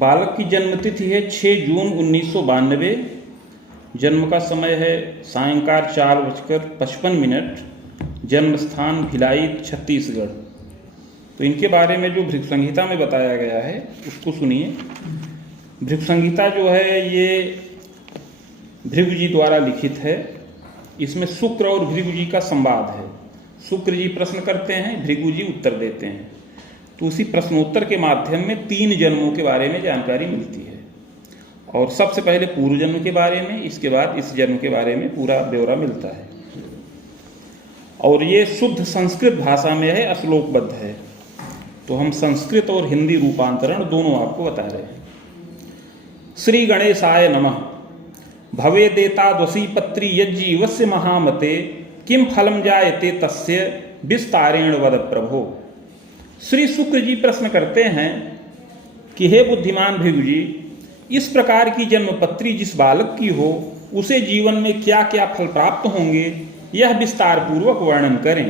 बालक की जन्मतिथि है 6 जून 1992। जन्म का समय है सायंकाल 4:55। जन्म स्थान भिलाई, छत्तीसगढ़। तो इनके बारे में जो भृगु संहिता में बताया गया है उसको सुनिए। भृगु संहिता जो है ये भृगु जी द्वारा लिखित है। इसमें शुक्र और भृगु जी का संवाद है। शुक्र जी प्रश्न करते हैं, भृगु जी उत्तर देते हैं। तो उसी प्रश्नोत्तर के माध्यम में 3 जन्मों के बारे में जानकारी मिलती है। और सबसे पहले पूर्व जन्म के बारे में, इसके बाद इस जन्म के बारे में पूरा ब्यौरा मिलता है। और ये शुद्ध संस्कृत भाषा में है, श्लोकबद्ध है। तो हम संस्कृत और हिंदी रूपांतरण दोनों आपको बता रहे हैं। श्री गणेशाय नमः। भवे देता द्वसी पत्री यज्जीवस्य महामते किम फलम जायते तस्य विस्तारेण वद प्रभो। श्री शुक्र जी प्रश्न करते हैं कि हे बुद्धिमान भृगु जी, इस प्रकार की जन्मपत्री जिस बालक की हो उसे जीवन में क्या क्या फल प्राप्त होंगे, यह विस्तार पूर्वक वर्णन करें।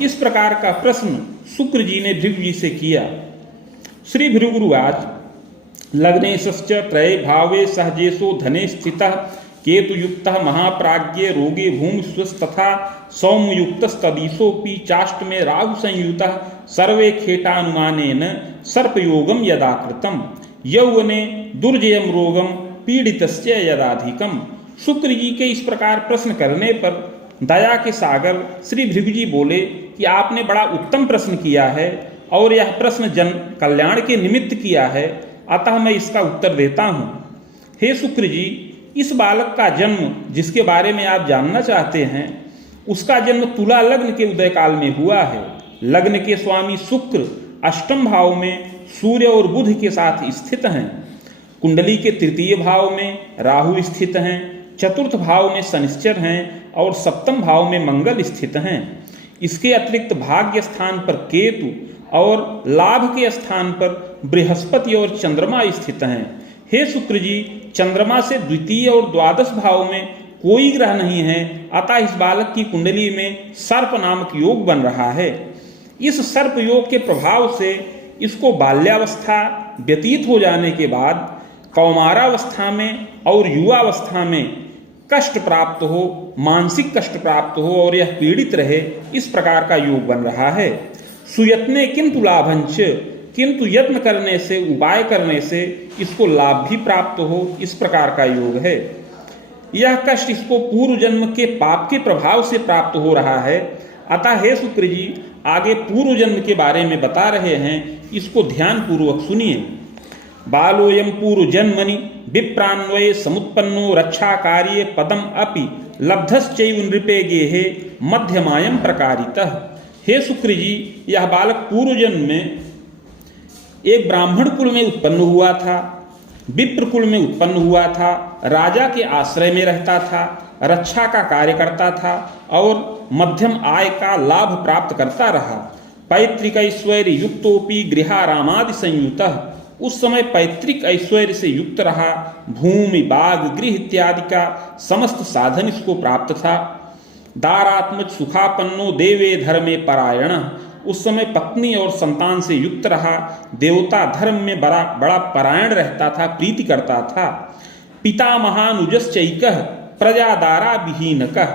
इस प्रकार का प्रश्न शुक्र जी ने भृगु जी से किया। श्री भृगुरुवाच लग्नेशश्च त्रये भावे सहजेशो धने स्थितः केतुयुक्तः महाप्राज्ञे रोगे भूमिस्वस्तथा सौम्ययुक्तस्तदीशोऽपि चाष्टमे राहु संयुतः सर्वे खेटानुमानेन सर्पयोगम यदा कृतम् यौवने दुर्जयम रोगम पीड़ितस्य यदाधिकम। शुक्र जी के इस प्रकार प्रश्न करने पर दया के सागर श्री भृगु जी बोले कि आपने बड़ा उत्तम प्रश्न किया है और यह प्रश्न जन कल्याण के निमित्त किया है, अतः मैं इसका उत्तर देता हूँ। हे शुक्र जी, इस बालक का जन्म जिसके बारे में आप जानना चाहते हैं, उसका जन्म तुला लग्न के उदय काल में हुआ है। लग्न के स्वामी शुक्र अष्टम भाव में सूर्य और बुध के साथ स्थित हैं। कुंडली के तृतीय भाव में राहु स्थित हैं, चतुर्थ भाव में शनिश्चर हैं और सप्तम भाव में मंगल स्थित हैं। इसके अतिरिक्त भाग्य स्थान पर केतु और लाभ के स्थान पर बृहस्पति और चंद्रमा स्थित हैं। हे शुक्र जी, चंद्रमा से द्वितीय और द्वादश भाव में कोई ग्रह नहीं है, अतः इस बालक की कुंडली में सर्प नामक योग बन रहा है। इस सर्प योग के प्रभाव से इसको बाल्यावस्था व्यतीत हो जाने के बाद कौमारावस्था में और युवावस्था में कष्ट प्राप्त हो, मानसिक कष्ट प्राप्त हो और यह पीड़ित रहे, इस प्रकार का योग बन रहा है। सुयत्ने किंतु लाभंच, किंतु यत्न करने से, उपाय करने से इसको लाभ भी प्राप्त हो, इस प्रकार का योग है। यह कष्ट इसको पूर्व जन्म के पाप के प्रभाव से प्राप्त हो रहा है। अतः हे शुक्र जी, आगे पूर्व जन्म के बारे में बता रहे हैं, इसको ध्यान पूर्वक सुनिए। बालोयम पूर्व जन्मनि विप्रान्वये समुत्पन्नो रक्षा कार्ये पदम अपि लब्धश्चैव नृपे गेहे मध्यमायम प्रकारितः। हे शुक्र जी, यह बालक पूर्व जन्म में एक ब्राह्मण कुल में उत्पन्न हुआ था, विप्र कुल में उत्पन्न हुआ था, राजा के आश्रय में रहता था, रक्षा का कार्य करता था और मध्यम आय का लाभ प्राप्त करता रहा। पैतृक ऐश्वर्य युक्तोपि गृहारामादि संयुतः, उस समय पैतृक ऐश्वर्य से युक्त रहा। भूमि, बाग, गृह इत्यादि का समस्त साधन इसको प्राप्त था। दारात्मज सुखापन्नो देवे धर्मे परायण, उस समय पत्नी और संतान से युक्त रहा। देवता धर्म में बड़ा परायण रहता था, प्रीति करता था। पिता महानुजश्चैकः प्रजादारा विहीनकः,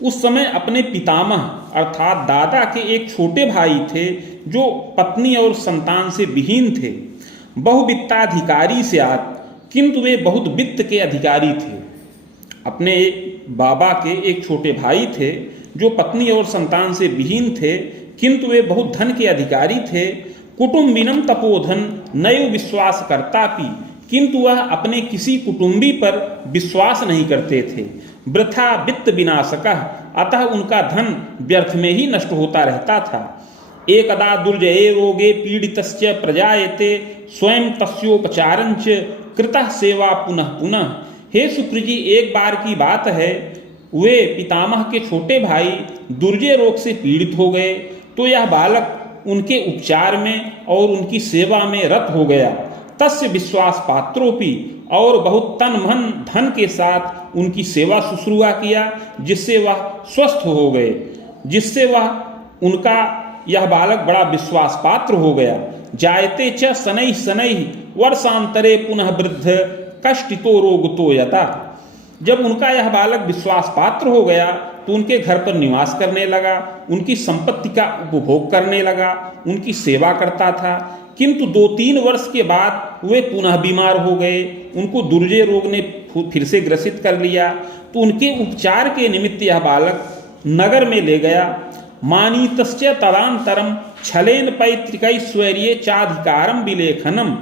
उस समय अपने पितामह अर्थात दादा के एक छोटे भाई थे जो पत्नी और संतान से विहीन थे। बहुवित्ताधिकारी से किंतु वे बहुत वित्त के अधिकारी थे। अपने बाबा के एक छोटे भाई थे जो पत्नी और संतान से विहीन थे, किंतु वे बहुत धन के अधिकारी थे। कुटुंबिनम तपोधन नैव विश्वास करतापि, किंतु वह अपने किसी कुटुंबी पर विश्वास नहीं करते थे। वृथा वित्त विनाशकः, अतः उनका धन व्यर्थ में ही नष्ट होता रहता था। एकदा दुर्जये रोगे पीड़ितस्य प्रजायते स्वयं तस्योपचारंच कृतः सेवा पुनः पुनः। हे शुक्र जी, एक बार की बात है, वे पितामह के छोटे भाई दुर्जय रोग से पीड़ित हो गए, तो यह बालक उनके उपचार में और उनकी सेवा में रत हो गया। तस्य विश्वास पात्रोपि, और बहुत तन मन धन के साथ उनकी सेवा शुश्रूषा किया, जिससे वह स्वस्थ हो गए, जिससे वह उनका यह बालक बड़ा विश्वास पात्र हो गया। जायते च शनैः शनैः वर्षांतरे पुनः वृद्ध कष्टितो रोगतो यथा। जब उनका यह बालक विश्वास पात्र हो गया तो उनके घर पर निवास करने लगा, उनकी संपत्ति का उपभोग करने लगा, उनकी सेवा करता था। किंतु 2-3 वर्ष के बाद वे पुनः बीमार हो गए, उनको दुर्जय रोग ने फिर से ग्रसित कर लिया। तो उनके उपचार के निमित्त यह बालक नगर में ले गया। मानीतश्च तदांतरम छलेन पैतृकैश्वर्ये चाधिकारम विलेखनम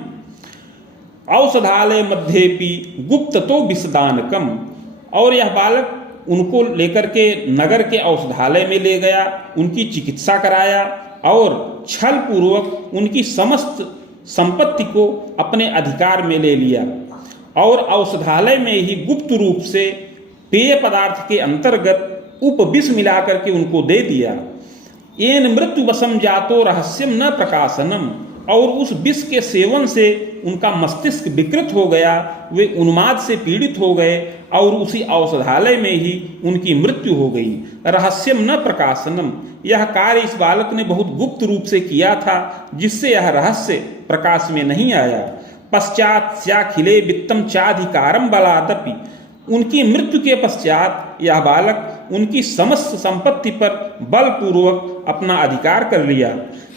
औषधालय मध्येपि गुप्ततो विषदानकम। और यह बालक उनको लेकर के नगर के औषधालय में ले गया, उनकी चिकित्सा कराया और छल पूर्वक उनकी समस्त संपत्ति को अपने अधिकार में ले लिया और औषधालय में ही गुप्त रूप से पेय पदार्थ के अंतर्गत उपविष मिला करके उनको दे दिया। येन मृत्यु वशम जातो रहस्यम न प्रकाशनम। और उस विष के सेवन से उनका मस्तिष्क विकृत हो गया, वे उन्माद से पीड़ित हो गए और उसी औषधालय में ही उनकी मृत्यु हो गई। रहस्यम न प्रकाशनम, यह कार्य इस बालक ने बहुत गुप्त रूप से किया था, जिससे यह रहस्य प्रकाश में नहीं आया। पश्चात स्याखिले वित्तम चाधिकारम बलादपि, उनकी मृत्यु के पश्चात यह बालक उनकी समस्त संपत्ति पर बलपूर्वक अपना अधिकार कर लिया।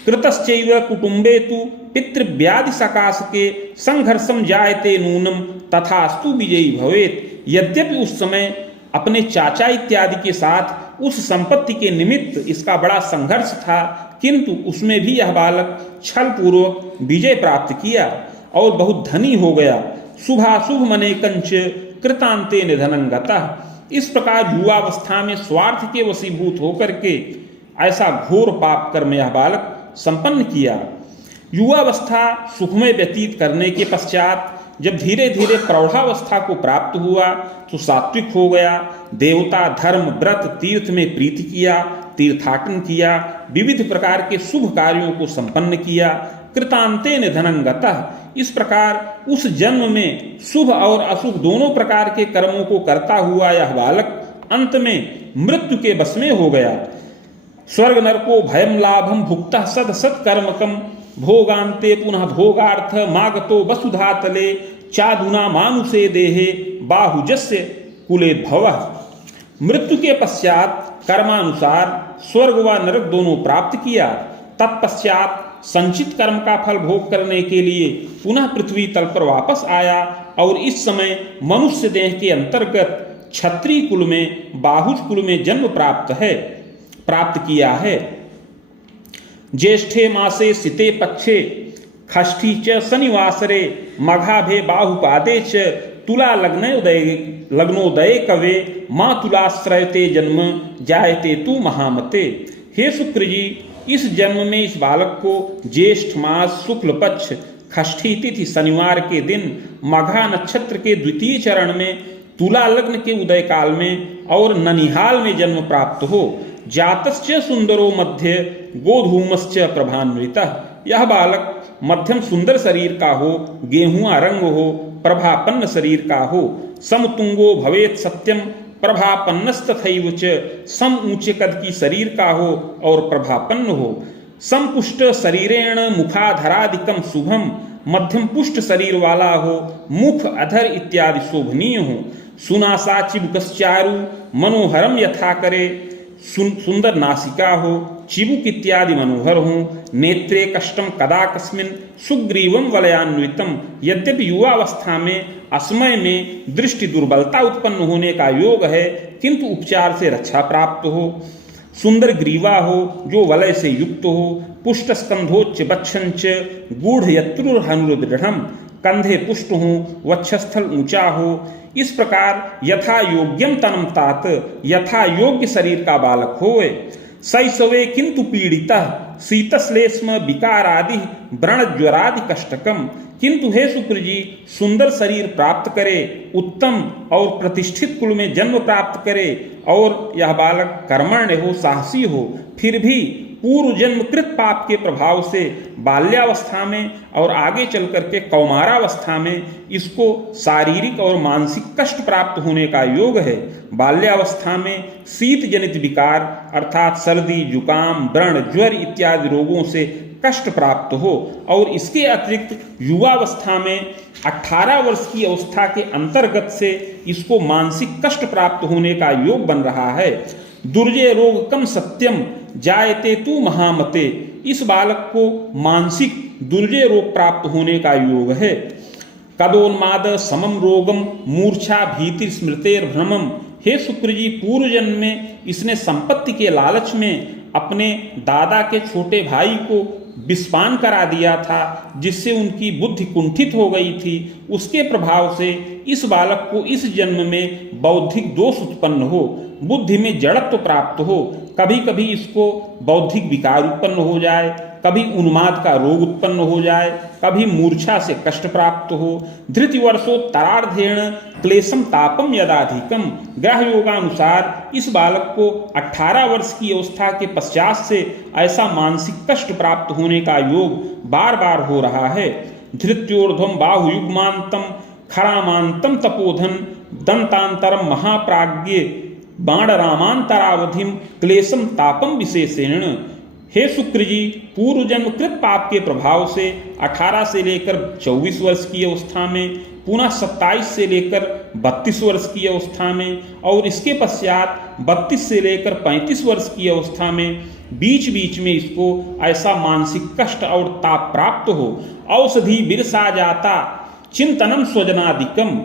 कृतश्चैव कुटुंबे तु पितृव्याधि सकाशके संघर्षम जायते नूनम तथास्तु विजयी भवेत। यद्यपि उस समय अपने चाचा इत्यादि के साथ उस संपत्ति के निमित्त इसका बड़ा संघर्ष था, किंतु उसमें भी यह बालक छल पूर्वक विजय प्राप्त किया और बहुत धनी हो गया। शुभाशुभ मने कंच कृतांते निधनं गतः। इस प्रकार युवावस्था में स्वार्थ के वशीभूत होकर के ऐसा घोर पाप कर्म यह बालक संपन्न किया। युवावस्था सुखमय व्यतीत करने के पश्चात जब धीरे धीरे प्रौढ़ावस्था को प्राप्त हुआ तो सात्विक हो गया। देवता धर्म व्रत तीर्थ में प्रीति किया, तीर्थाटन किया, विविध प्रकार के शुभ कार्यों को संपन्न किया। कृतांते निधनं गतः। इस प्रकार उस जन्म में शुभ और अशुभ दोनों प्रकार के कर्मों को करता हुआ यह बालक अंत में मृत्यु के वश में हो गया। स्वर्ग नरको भयम लाभम भुक्तः सद सत्कर्मकम भोगांते पुनः भोगार्थ मागतो वसुधातले चादुना मानुषे देहे बाहुजस्य कुले भवः। मृत्यु के पश्चात कर्मानुसार स्वर्ग व नरक दोनों प्राप्त किया। तत्पश्चात संचित कर्म का फल भोग करने के लिए पुनः पृथ्वी तल पर वापस आया और इस समय मनुष्य देह के अंतर्गत क्षत्रिय कुल में बाहुज कुल में जन्म प्राप्त किया है। ज्येष्ठे मासे सिते पक्षे खष्ठी च शनिवासरे मघाभे बाहुपादे च तुला लग्नोदय कवे माँ तुलाश्रयते जन्म जायते तू महामते। हे शुक्र जी, इस जन्म में इस बालक को ज्येष्ठ मास शुक्ल पक्ष खष्ठी तिथि शनिवार के दिन मघा नक्षत्र के द्वितीय चरण में तुला लग्न के उदय काल में और ननिहाल में जन्म प्राप्त हो। जातश्च सुंदरो मध्य गोधूमश्च प्रभान्वितः। यह बालक मध्यम सुंदर शरीर का हो, गेहुआ रंग हो, प्रभापन्न शरीर का हो। समतुंगो भवेत सत्यम प्रभापन्नस्तथैव च। सम ऊंचे कद की शरीर का हो और प्रभापन्न हो। समपुष्ट शरीरेण मुखाधरादिकम शुभम, मध्यम पुष्ट शरीर वाला हो, मुख अधर इत्यादि शोभनीय हो। सुनासा चिबुकश्चारु मनोहरम यथा करे, सुंदर नासिका हो, चिबुक इत्यादि मनोहर हो। नेत्रे कष्टम कदा कस्मिन सुग्रीवम वलयान्वितम। यद्यपि युवावस्था में असमय में दृष्टि दुर्बलता उत्पन्न होने का योग है, किंतु उपचार से रक्षा प्राप्त हो। सुंदर ग्रीवा हो जो वलय से युक्त हो। पुष्ट स्कंधोच्च वक्षंच गूढ़ यत्रुर्हनुर्दृढ़, कंधे पुष्ट हो, वक्षस्थल ऊंचा हो। इस प्रकार यथा योग्यम तनम तात, यथा योग्य शरीर का बालक होए। शैशवे किंतु पीड़ितः शीतश्लेष्म विकारादि व्रण ज्वरादि कष्टकम। किंतु हे शुक्र जी, सुंदर शरीर प्राप्त करे, उत्तम और प्रतिष्ठित कुल में जन्म प्राप्त करे और यह बालक कर्मण्य हो, साहसी हो, फिर भी पूर्व जन्मकृत पाप के प्रभाव से बाल्यावस्था में और आगे चल करके कौमारावस्था में इसको शारीरिक और मानसिक कष्ट प्राप्त होने का योग है। बाल्यावस्था में शीत जनित विकार अर्थात सर्दी, जुकाम, व्रण, ज्वर इत्यादि रोगों से कष्ट प्राप्त हो। और इसके अतिरिक्त युवावस्था में 18 वर्ष की अवस्था के अंतर्गत से इसको मानसिक कष्ट प्राप्त होने का योग बन रहा है। दुर्जय रोग कम सत्यम जायते तू महामते, इस बालक को मानसिक दुर्जय रोग प्राप्त होने का योग है। कदोन्माद समम रोगम मूर्छा भीति स्मृतेर भ्रमम, हे शुक्र जी, पूर्व जन्म में इसने संपत्ति के लालच में अपने दादा के छोटे भाई को विस्पान करा दिया था, जिससे उनकी बुद्धि कुंठित हो गई थी। उसके प्रभाव से इस बालक को इस जन्म में बौद्धिक दोष उत्पन्न हो, बुद्धि में जड़त्व प्राप्त हो, कभी कभी इसको बौद्धिक विकार उत्पन्न हो जाए, कभी उन्माद का रोग उत्पन्न हो जाए, कभी मूर्छा से कष्ट प्राप्त हो। धृतिवर्षोत्तरार्धेण क्लेशम तापम यदाधिकम, ग्रह योगानुसार इस बालक को 18 वर्ष की अवस्था के पश्चात से ऐसा मानसिक कष्ट प्राप्त होने का योग बार बार हो रहा है। धृत्योर्ध्वम बाहुयुग्मांतम खरामांतम तपोधन दंतांतरम महाप्राज्ञे बाणरामांतरावधिम क्लेशम तापम विशेषेण, हे शुक्र जी, पूर्व जन्म कृत पाप के प्रभाव से 18 से लेकर 24 वर्ष की अवस्था में, पुनः 27 से लेकर 32 वर्ष की अवस्था में, और इसके पश्चात 32 से लेकर 35 वर्ष की अवस्था में बीच बीच में इसको ऐसा मानसिक कष्ट और ताप प्राप्त हो। औषधि बिरसा जाता चिंतनम स्वजनादिकम,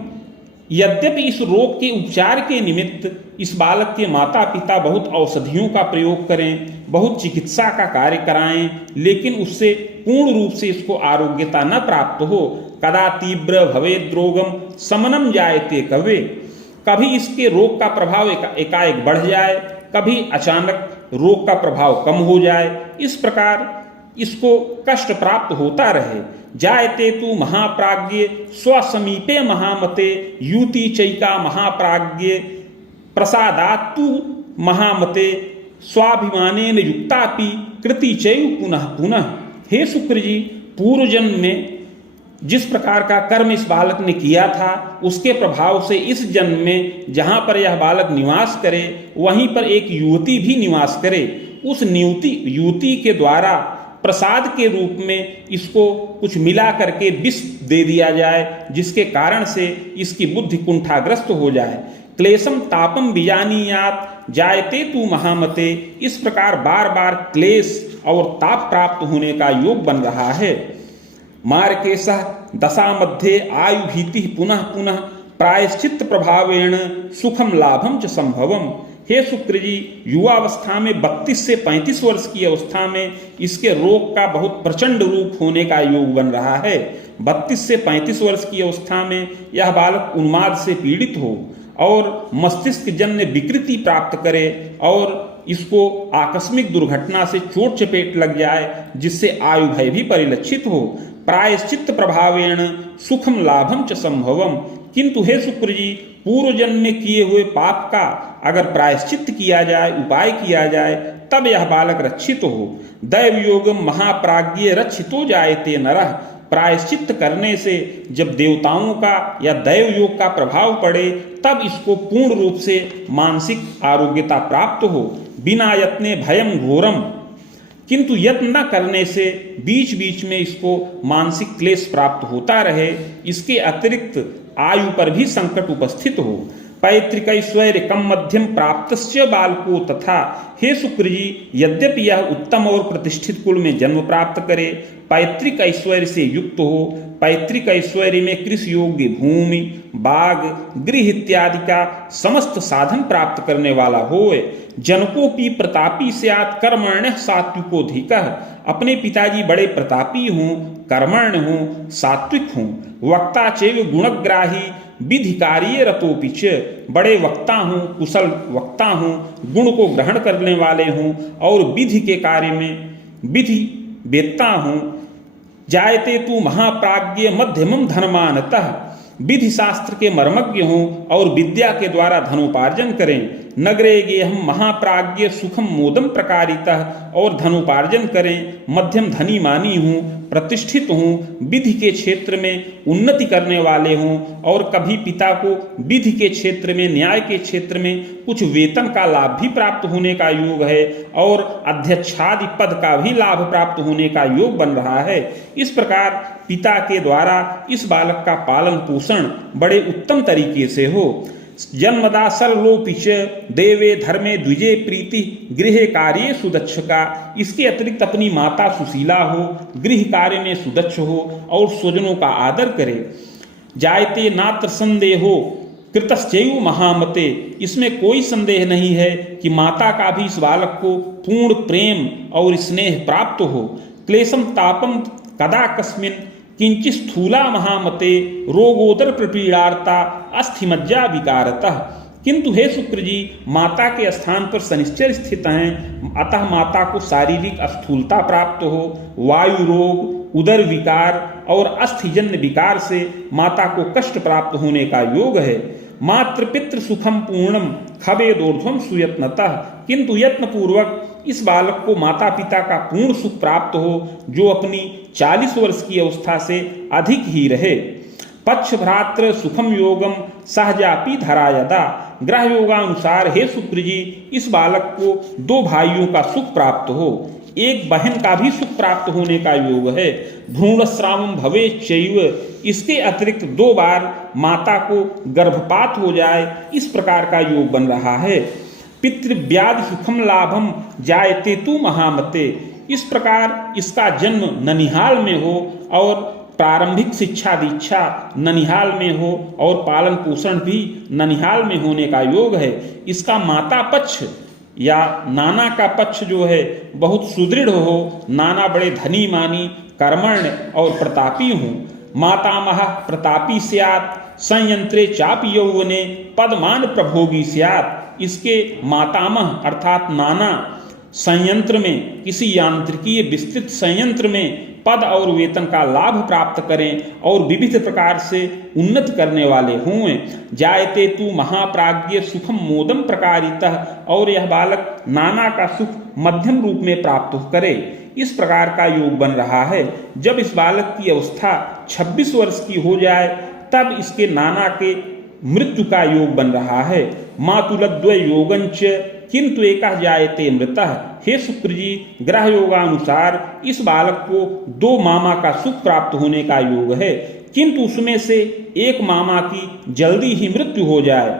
यद्यपि इस रोग के उपचार के निमित्त इस बालक के माता पिता बहुत औषधियों का प्रयोग करें, बहुत चिकित्सा का कार्य कराएं, लेकिन उससे पूर्ण रूप से इसको आरोग्यता न प्राप्त हो। कदा तीव्र भवेद् रोगम समनम जायते कवे, कभी इसके रोग का प्रभाव एकाएक बढ़ जाए, कभी अचानक रोग का प्रभाव कम हो जाए, इस प्रकार इसको कष्ट प्राप्त होता रहे। जायते तू महाप्राज्ञे स्वसमीपे महामते युति चैका महाप्राज्ञे प्रसादात तू महामते स्वाभिमानेन युक्तापि कृति चैव पुनः पुनः, हे शुक्र जी, पूर्व जन्म में जिस प्रकार का कर्म इस बालक ने किया था उसके प्रभाव से इस जन्म में जहाँ पर यह बालक निवास करे वहीं पर एक युवती भी निवास करे। उस युवती के द्वारा प्रसाद के रूप में इसको कुछ मिला करके विष दे दिया जाए, जिसके कारण से इसकी बुद्धि कुंठाग्रस्त हो जाए। क्लेशम तापम बीजानीयात जायते तू महामते, इस प्रकार बार बार क्लेश और ताप प्राप्त होने का योग बन रहा है। मार्केशः दशा मध्ये आयु भीति पुनः पुनः प्रायश्चित्त प्रभावेण सुखम लाभम च संभवम, हे शुक्र जी, युवावस्था में 32 से 35 वर्ष की अवस्था में इसके रोग का बहुत प्रचंड रूप होने का योग बन रहा है। 32 से 35 वर्ष की अवस्था में यह बालक उन्माद से पीड़ित हो और मस्तिष्क जन्य विकृति प्राप्त करे और इसको आकस्मिक दुर्घटना से चोट चपेट लग जाए, जिससे आयु भय भी परिलक्षित हो। प्रायश्चित्त प्रभावेण सुखम लाभम च संभवम, किंतु हे शुक्र जी, पूर्व जन्म में किए हुए पाप का अगर प्रायश्चित्त किया जाए, उपाय किया जाए, तब यह बालक रक्षित हो। दैव योगम महाप्राज्ञे रक्षितो जायते नरः, प्रायश्चित्त करने से जब देवताओं का या दैव योग का प्रभाव पड़े तब इसको पूर्ण रूप से मानसिक आरोग्यता प्राप्त हो। बिना यत्ने भयम घोरम, किंतु यत्न न करने से बीच बीच में इसको मानसिक क्लेश प्राप्त होता रहे। इसके अतिरिक्त आयु पर भी संकट उपस्थित हो। पैतृक ऐश्वर्य कम मध्यम प्राप्तस्य बालको तथा, हे शुक्र जी, यद्यपि यह उत्तम और प्रतिष्ठित कुल में जन्म प्राप्त करे, पैतृक ऐश्वर्य से युक्त हो, पैतृक ऐश्वर्य में कृषि योग्य भूमि, बाग, गृह इत्यादि का समस्त साधन प्राप्त करने वाला होए। जनकोपि प्रतापी स्यात् कर्मण्यः सात्विकोधिकः, अपने पिताजी बड़े प्रतापी हों, कर्मण्य हों, सात्विक हों। वक्ता चैव गुणग्राही विधि कार्ये रतोपि च, बड़े वक्ता हों, कुशल वक्ता हों, गुण को ग्रहण करने वाले हों और विधि के कार्य में विधि वेत्ता हों। जायते तू महाप्राज्ञ मध्यमम धनमानतः, विधि शास्त्र के मर्मज्ञ हों और विद्या के द्वारा धनोपार्जन करें। नगरे गेहम महाप्राज्ञ सुखम मोदम प्रकारितः, और धनोपार्जन करें, मध्यम धनी मानी हूँ, प्रतिष्ठित हूँ, विधि के क्षेत्र में उन्नति करने वाले हूँ, और कभी पिता को विधि के क्षेत्र में, न्याय के क्षेत्र में कुछ वेतन का लाभ भी प्राप्त होने का योग है, और अध्यक्षादि पद का भी लाभ प्राप्त होने का योग बन रहा है। इस प्रकार पिता के द्वारा इस बालक का पालन पोषण बड़े उत्तम तरीके से हो। जन्मदा सर्वलोपिच देवे धर्मे द्विजे प्रीति गृह कार्य सुदक्ष का, इसके अतिरिक्त अपनी माता सुशीला हो, गृह कार्य में सुदक्ष हो और स्वजनों का आदर करे। जायते नात्र संदेहो कृतश्चैव महामते, इसमें कोई संदेह नहीं है कि माता का भी इस बालक को पूर्ण प्रेम और स्नेह प्राप्त हो। क्लेशम तापम कदा कस्मिन किंचित स्थूला महामते रोगोदर प्रपीड़ार्ता अस्थिमज्जा विकारतः, किंतु हे शुक्र जी, माता के स्थान पर शनिश्चर स्थित हैं, अतः माता को शारीरिक स्थूलता प्राप्त हो, वायु रोग, उदर विकार और अस्थिजन्य विकार से माता को कष्ट प्राप्त होने का योग है। मातृ पितृ सुखम पूर्णम खबेदोर्ध्वम सुयत्नतः, किंतु यत्न पूर्वक इस बालक को माता पिता का पूर्ण सुख प्राप्त हो, जो अपनी 40 वर्ष की अवस्था से अधिक ही रहे। पक्ष भ्रातृ सुखम योगम सहजापि धरायदा, ग्रह योगानुसार हे शुक्र जी, इस बालक को 2 भाइयों का सुख प्राप्त हो, एक बहन का भी सुख प्राप्त होने का योग है। भ्रूणस्रावम भवे चैव, इसके अतिरिक्त 2 बार माता को गर्भपात हो जाए, इस प्रकार का योग बन रहा है। पितृव्याधि सुखम लाभम जायते तु महामते, इस प्रकार इसका जन्म ननिहाल में हो और प्रारंभिक शिक्षा दीक्षा ननिहाल में हो और पालन पोषण भी ननिहाल में होने का योग है। इसका माता पक्ष या नाना का पक्ष जो है बहुत सुदृढ़ हो, नाना बड़े धनी मानी, कर्मण्य और प्रतापी हों। मातामह प्रतापी स्यात् संयंत्रे चापि यौवने पदमान प्रभोगी स्यात्, इसके मातामह अर्थात नाना संयंत्र में, किसी यांत्रिकीय विस्तृत संयंत्र में पद और वेतन का लाभ प्राप्त करें और विविध प्रकार से उन्नत करने वाले हों। जायते तु महाप्राज्ञ सुखम मोदम प्रकारितः, और यह बालक नाना का सुख मध्यम रूप में प्राप्त करे, इस प्रकार का योग बन रहा है। जब इस बालक की अवस्था 26 वर्ष की हो जाए तब इसके नाना के मृत्यु का योग बन रहा है। मातुलद्वय योगंच किंतु एका जायते मृतः, हे शुक्र जी, ग्रह योगानुसार इस बालक को 2 मामा का सुख प्राप्त होने का योग है, किंतु उसमें से एक मामा की जल्दी ही मृत्यु हो जाए,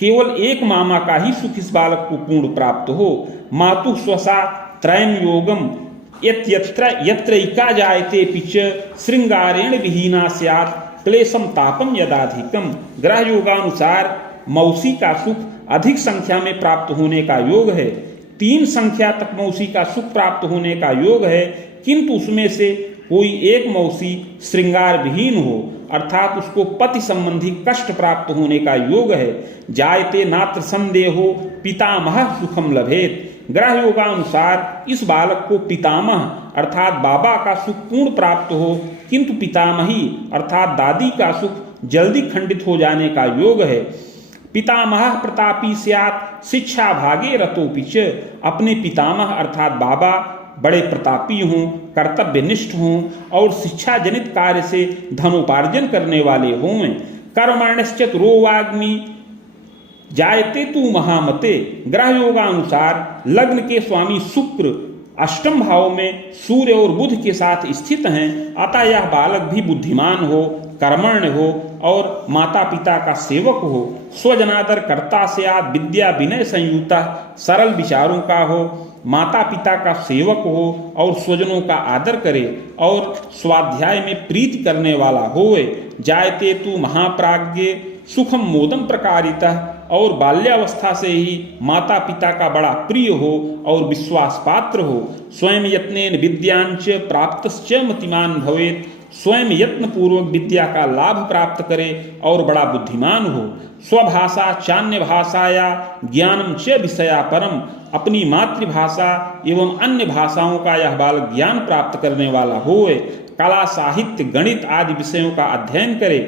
केवल एक मामा का ही सुख इस बालक को पूर्ण प्राप्त हो। मातु स्वसा त्रयम योगम यत्र इका जायते पिच श्रृंगारेण विहीना स्यात् क्लेशम तापम यदाधिकम, ग्रह योगानुसार मौसी का सुख अधिक संख्या में प्राप्त होने का योग है। 3 संख्या तक मौसी का सुख प्राप्त होने का योग है, किंतु उसमें से कोई एक मौसी श्रृंगार विहीन हो, अर्थात उसको पति संबंधी कष्ट प्राप्त होने का योग है। जायते नात्र संदेहो पितामह सुखम लभेत, ग्रह योगानुसार इस बालक को पितामह अर्थात बाबा का सुख पूर्ण प्राप्त हो, किंतु पितामही अर्थात दादी का सुख जल्दी खंडित हो जाने का योग है। पितामह प्रतापी स्यात् शिक्षा भागे रतोपिच, अपने पितामह अर्थात बाबा बड़े प्रतापी हों, कर्तव्यनिष्ठ हों और शिक्षा जनित कार्य से धनोपार्जन करने वाले हों। कर्मण्यश्चतुरोवाग्नि जायते तु महामते, ग्रह योगानुसार लग्न के स्वामी शुक्र अष्टम भाव में सूर्य और बुध के साथ स्थित हैं, अतः यह बालक भी बुद्धिमान हो, कर्मण्य हो और माता पिता का सेवक हो, स्वजनादर कर्ता स्यात् विद्या विनय संयुता, सरल विचारों का हो, माता पिता का सेवक हो और स्वजनों का आदर करे और स्वाध्याय में प्रीति करने वाला होए। जायते तु महाप्राज्ञ सुखम मोदम प्रकारितः, और बाल्यावस्था से ही माता पिता का बड़ा प्रिय हो और विश्वास पात्र हो। स्वयं यत्नेन विद्यांच प्राप्तश्च मतिमान भवेत्, स्वयं यत्न पूर्वक विद्या का लाभ प्राप्त करे और बड़ा बुद्धिमान हो। स्वभाषा चान्य भाषाया ज्ञानम च विषया परम, अपनी मातृभाषा एवं अन्य भाषाओं का यह बालक ज्ञान प्राप्त करने वाला होए। कला साहित्य गणित आदि विषयों का अध्ययन करे।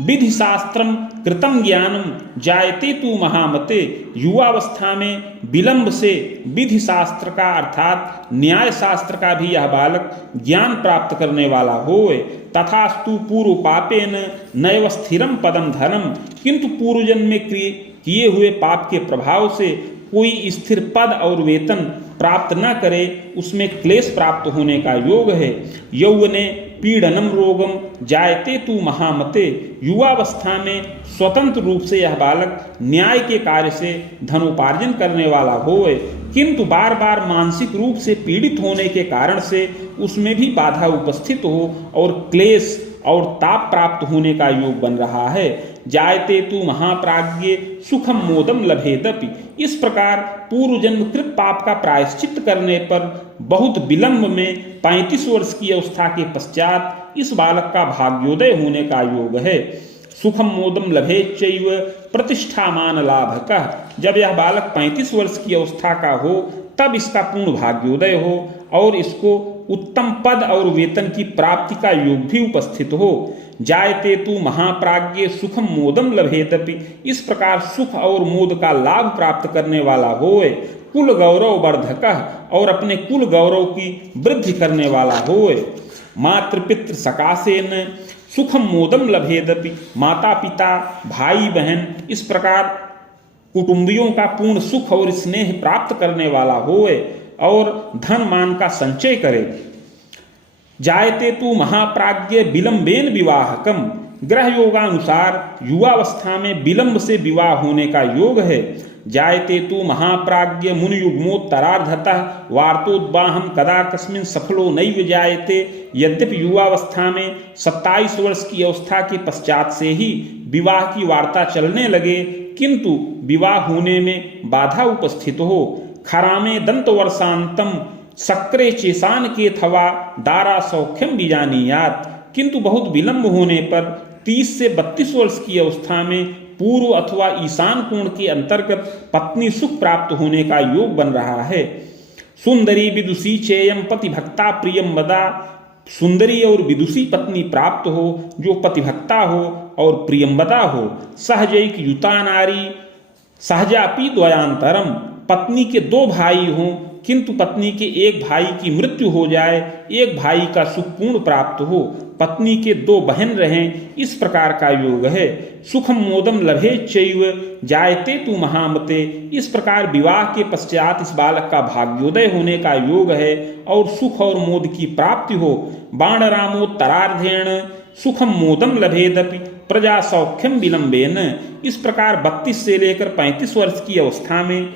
विधि शास्त्रम कृतम ज्ञानम जायते तु महामते। युवावस्था में विलंब से विधि शास्त्र का अर्थात न्याय शास्त्र का भी यह बालक ज्ञान प्राप्त करने वाला होए। तथास्तु पूर्व पापेन नैव स्थिरम पदम धनम, किंतु पूर्व जन्म में किए हुए पाप के प्रभाव से कोई स्थिर पद और वेतन प्राप्त न करे, उसमें क्लेश प्राप्त होने का योग है। यौवने पीड़नम रोगम जायते तु महामते। युवावस्था में स्वतंत्र रूप से यह बालक न्याय के कार्य से धनोपार्जन करने वाला होए, किंतु बार बार मानसिक रूप से पीड़ित होने के कारण से उसमें भी बाधा उपस्थित हो और क्लेश और ताप प्राप्त होने का योग बन रहा है। जायते तु महाप्राज्ञे सुखम मोदम लभेदपि। इस प्रकार पूर्व जन्म कृत पाप का प्रायश्चित करने पर बहुत विलंब में 35 वर्ष की अवस्था के पश्चात इस बालक का भाग्योदय होने का योग है। सुखम मोदम लभेच्चैव प्रतिष्ठामान लाभकः। जब यह बालक 35 वर्ष की अवस्था का हो तब इसका पूर्ण भाग्योदय हो और इसको उत्तम पद और वेतन की प्राप्ति का योग भी उपस्थित हो। जायते तु महाप्राज्ञे सुखम मोदम लभेदपि। इस प्रकार सुख और मोद का लाभ प्राप्त करने वाला होए। कुल गौरव वर्धकः, और अपने कुल गौरव की वृद्धि करने वाला होए। मातृपितृ सकाशेन सुखम मोदम लभेदपि। माता पिता भाई बहन इस प्रकार कुटुंबियों का पूर्ण सुख और स्नेह प्राप्त करने वाला होए और धन मान का संचय करे। जायते तु महाप्राज्ञे विलंबेन विवाहकम। ग्रह योगानुसार युवावस्था में विलंब से विवाह होने का योग है। जायते तु महाप्राज्ञ मुनियुग्मोत्तरार्धतः वार्तोद्वाहम कदा कस्मिन् सफलो नैव जायते। यद्यपि युवावस्था में 27 वर्ष की अवस्था के पश्चात से ही विवाह की वार्ता चलने लगे, किंतु विवाह होने में बाधा उपस्थित हो। खरामे दंत वर्षांतम सक्रे चेसान के थवा दारा सौख्यम बीजानीयात। किंतु बहुत विलंब होने पर 30 से 32 वर्ष की अवस्था में पूर्व अथवा ईशान कोण के अंतर्गत पत्नी सुख प्राप्त होने का योग बन रहा है। सुंदरी विदुषी चेयम पतिभक्ता प्रियम मदा। सुंदरी और विदुषी पत्नी प्राप्त हो जो पतिभक्ता हो और प्रियमवदा हो। सहजैक युता नारी सहजापि द्वयांतरम। पत्नी के 2 भाई हों किंतु पत्नी के एक भाई की मृत्यु हो जाए, एक भाई का सुख पूर्ण प्राप्त हो, पत्नी के 2 बहन रहें, इस प्रकार का योग है। सुखम मोदम लभेच्चैव जायते तु महामते। इस प्रकार विवाह के पश्चात इस बालक का भाग्योदय होने का योग है और सुख और मोद की प्राप्ति हो। बाणरामोत्तरार्धेण सुखम मोदम लभेदपि प्रजा सौख्यम विलंबेन। इस प्रकार 32 से लेकर 35 वर्ष की अवस्था में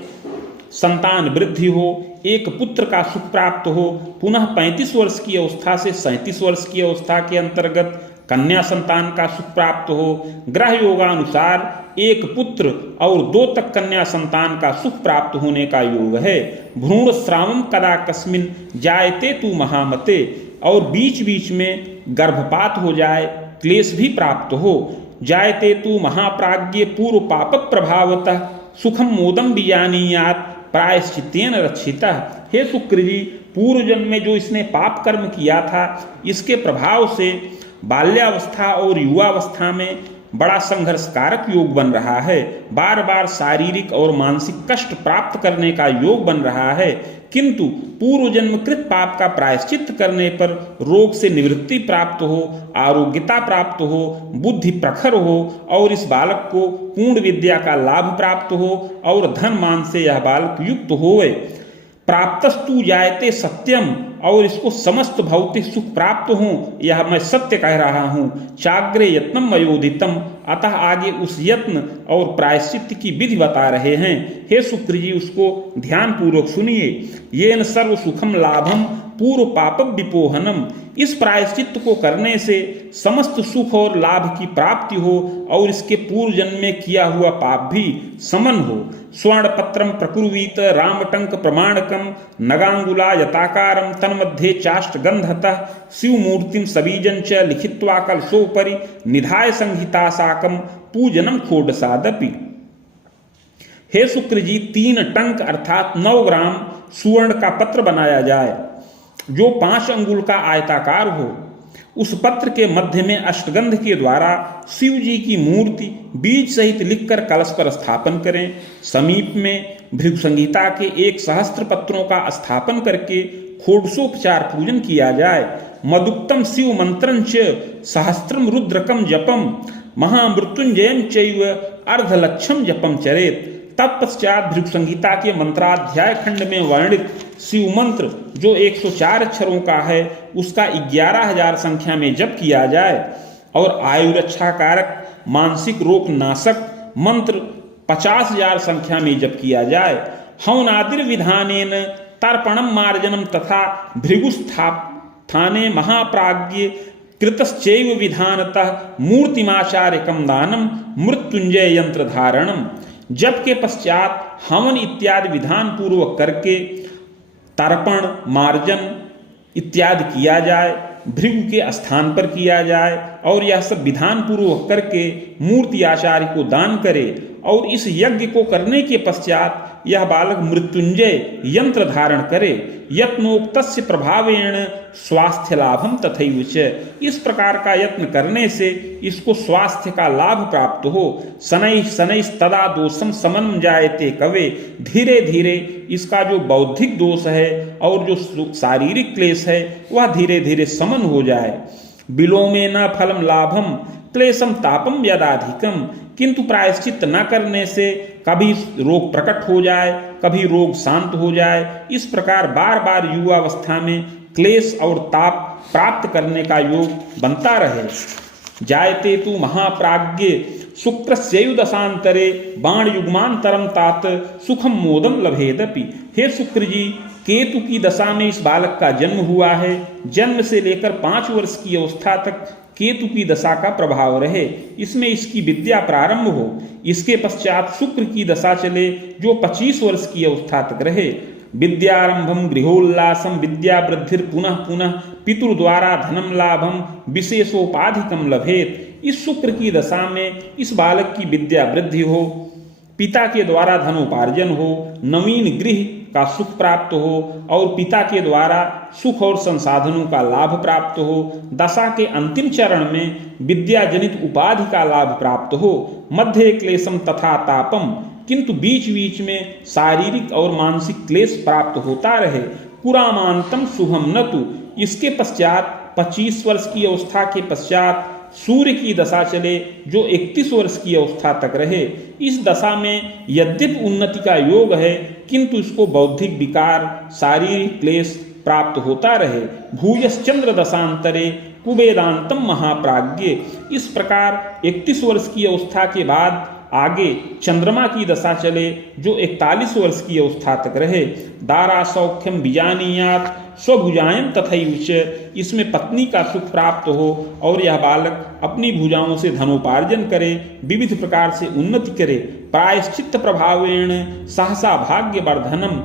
संतान वृद्धि हो, एक पुत्र का सुख प्राप्त हो। पुनः 35 वर्ष की अवस्था से 37 वर्ष की अवस्था के अंतर्गत कन्या संतान का सुख प्राप्त हो। ग्रह योगानुसार एक पुत्र और 2 तक कन्या संतान का सुख प्राप्त होने का योग है। भ्रूण श्रावम कदा कस्मिन जायते तु महामते। और बीच बीच में गर्भपात हो जाए, क्लेश भी प्राप्त हो। जायते तु महाप्राज्ञे पूर्व पाप प्रभावतः सुखम मोदम बीजानीयात प्रायश्चित्तेन रक्षिता। हे शुक्र जी, पूर्व जन्म में जो इसने पाप कर्म किया था, इसके प्रभाव से बाल्यावस्था और युवावस्था में बड़ा संघर्षकारक योग बन रहा है। बार बार शारीरिक और मानसिक कष्ट प्राप्त करने का योग बन रहा है, किंतु पूर्व जन्मकृत पाप का प्रायश्चित करने पर रोग से निवृत्ति प्राप्त हो, आरोग्यता प्राप्त हो, बुद्धि प्रखर हो और इस बालक को पूर्ण विद्या का लाभ प्राप्त हो और धन मान से यह बालक युक्त होए। प्राप्तस्तु जायते सत्यम। और इसको समस्त भौतिक सुख प्राप्त हो, यह मैं सत्य कह रहा हूँ। चाग्रे यत्नम मयोदितम। अतः आगे उस यत्न और प्रायश्चित की विधि बता रहे हैं। हे शुक्र जी, उसको ध्यान पूर्वक सुनिए। येन सर्व सुखम लाभम पूर्व पाप विपोहनम। इस प्रायश्चित को करने से समस्त सुख और लाभ की प्राप्ति हो और इसके पूर्व जन्म में किया हुआ पाप भी समन हो। स्वर्ण पत्रम प्रकुर्वीत रामटंक प्रमाणकम नगांगुला यताकारम तन्मध्ये चाष्ट गंधतः शिवमूर्तिम सबीजं च लिखित्वा कलशोपरि निधाय संहिता साकम पूजनम खोडसादपि। हे शुक्र जी, 3 टंक अर्थात 9 ग्राम स्वर्ण का पत्र बनाया जाए जो 5 अंगुल का आयताकार हो उस पत्र के मध्य में अष्टगंध के द्वारा शिव जी की मूर्ति बीज सहित लिखकर कलश पर स्थापन करें। समीप में भृगु संहिता के 1 सहस्त्र पत्रों का स्थापन करके षोडशोपचार पूजन किया जाए। मदुक्तम शिव मंत्रं च सहस्त्रम रुद्रकम जपम महामृत्युंजयम चैव अर्धलक्षम जपम चरेत। तत्पश्चात भृगु संहिता के मंत्राध्याय खंड में वर्णित शिव मंत्र जो 104 अक्षरों का है उसका 11,000 संख्या में जप किया जाए और आयु रक्षा कारक मानसिक रोग नाशक मंत्र 50,000 संख्या में जप किया जाए। हवनादिर विधानेन तर्पणम मार्जनम तथा भृगुस्थाने महाप्राज्ञ कृतश्चैव विधानतः मूर्तिमाचार्यकम दानम मृत्युंजय यंत्र धारणम। जप के पश्चात हवन इत्यादि विधान पूर्वक करके तर्पण मार्जन इत्यादि किया जाए, भृगु के स्थान पर किया जाए और यह सब विधान पूर्वक करके मूर्ति आचार्य को दान करे। और इस यज्ञ को करने के पश्चात यह बालक मृत्युंजय यंत्र धारण करे। यत्नोक्तस्य प्रभावेण स्वास्थ्य लाभम तथैव च। इस प्रकार का यत्न करने से इसको स्वास्थ्य का लाभ प्राप्त हो। शनैः शनैः तदा दोषम समन्वय जायते कवे। धीरे धीरे इसका जो बौद्धिक दोष है और जो शारीरिक क्लेश है वह धीरे धीरे समन हो जाए। विलोमे न फलम लाभम क्लेशम तापम यदाधिकम। किंतु प्रायश्चित न करने से कभी रोग प्रकट हो जाए, कभी रोग शांत हो जाए। इस प्रकार बार बार युवावस्था में क्लेश और ताप प्राप्त करने का योग बनता रहे। जायते तु महाप्राज्ञ शुक्रस्यैव दशांतरे बाण युग्मांतरम तात सुखम मोदम लभेदपि। हे शुक्र जी, केतु की दशा में इस बालक का जन्म हुआ है। जन्म से लेकर 5 वर्ष की अवस्था तक केतु की दशा का प्रभाव रहे, इसमें इसकी विद्या प्रारंभ हो। इसके पश्चात शुक्र की दशा चले जो 25 वर्ष की अवस्था तक रहे। विद्यारंभम गृहोल्लासम विद्या वृद्धिर पुनः पुनः पितृ द्वारा धनम लाभम विशेषोपाधिकम लभेत। इस शुक्र की दशा में इस बालक की विद्या वृद्धि हो, पिता के द्वारा धनोपार्जन हो, नवीन गृह का सुख प्राप्त हो और पिता के द्वारा सुख और संसाधनों का लाभ प्राप्त हो। दशा के अंतिम चरण में विद्या जनित उपाधि का लाभ प्राप्त हो। मध्य क्लेशम तथा तापम, किंतु बीच बीच में शारीरिक और मानसिक क्लेश प्राप्त होता रहे। पुरामांतम शुभम न तु। इसके पश्चात 25 वर्ष की अवस्था के पश्चात सूर्य की दशा चले जो 31 वर्ष की अवस्था तक रहे। इस दशा में यद्यपि उन्नति का योग है किंतु इसको बौद्धिक विकार शारीरिक क्लेश प्राप्त होता रहे। भूयश्चंद्र दशांतरे कुबेदांतम महाप्राज्ञ। इस प्रकार 31 वर्ष की अवस्था के बाद आगे चंद्रमा की दशा चले जो 41 वर्ष की अवस्था तक रहे। दारा सौख्यम बीजानीयात स्वभुजायम तथैव च। इसमें पत्नी का सुख प्राप्त हो और यह बालक अपनी भुजाओं से धनोपार्जन करे, विविध प्रकार से उन्नति करे। प्रायश्चित्त प्रभावेण सहसा भाग्य वर्धनम।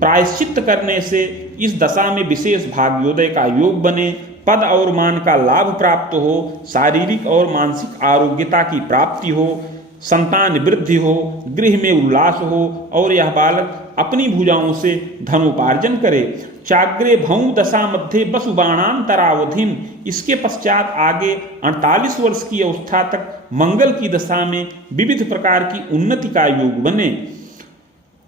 प्रायश्चित्त करने से इस दशा में विशेष भाग्योदय का योग बने, पद और मान का लाभ प्राप्त हो, शारीरिक और मानसिक आरोग्यता की प्राप्ति हो, संतान वृद्धि हो, गृह में उल्लास हो और यह बालक अपनी भुजाओं से धनोपार्जन करे। चाग्रे भौं दशा मध्य वसुबाणांतरावधिम। इसके पश्चात आगे 48 वर्ष की अवस्था तक मंगल की दशा में विविध प्रकार की उन्नति का योग बने।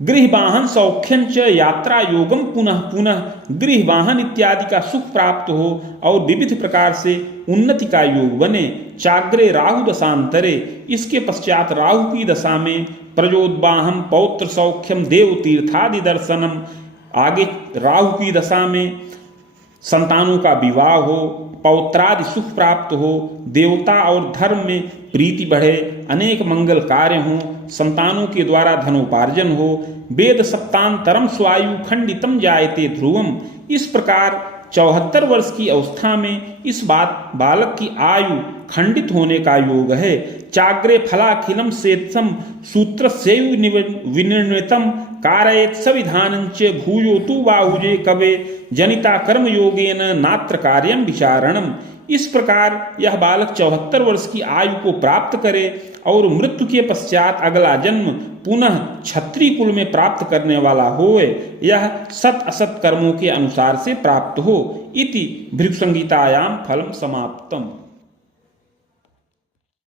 गृह वाहन सौख्यं च यात्रा योगम पुनः पुनः। गृह वाहन इत्यादि का सुख प्राप्त हो और विविध प्रकार से उन्नति का योग बने। चाग्रे राहु दशांतरे। इसके पश्चात राहु की दशा में प्रजोद्वाहम पौत्र सौख्यम देव तीर्थादि दर्शनम। आगे राहु की दशा में संतानों का विवाह हो, पौत्रादि सुख प्राप्त हो, देवता और धर्म में प्रीति बढ़े, अनेक मंगल कार्य हों, संतानों के द्वारा धनोपार्जन हो। वेद सप्तांतरम स्वायु खंडितम जायते ध्रुवम। इस प्रकार 74 वर्ष की अवस्था में इस बालक की आयु खंडित होने का योग है। चाग्रे फलाखिलम सेत्सम सूत्रस्यैव विनिर्णितम कारयेत सविधानंच भूयोतु बाहुजे कवे जनिता कर्म योगेन नात्र कार्यम विचारणम। इस प्रकार यह बालक 74 वर्ष की आयु को प्राप्त करे और मृत्यु के पश्चात अगला जन्म पुनः क्षत्रिय कुल में प्राप्त करने वाला होए, यह सत असत कर्मों के अनुसार से प्राप्त हो। इति भृगु संहितायां फलम समाप्तम।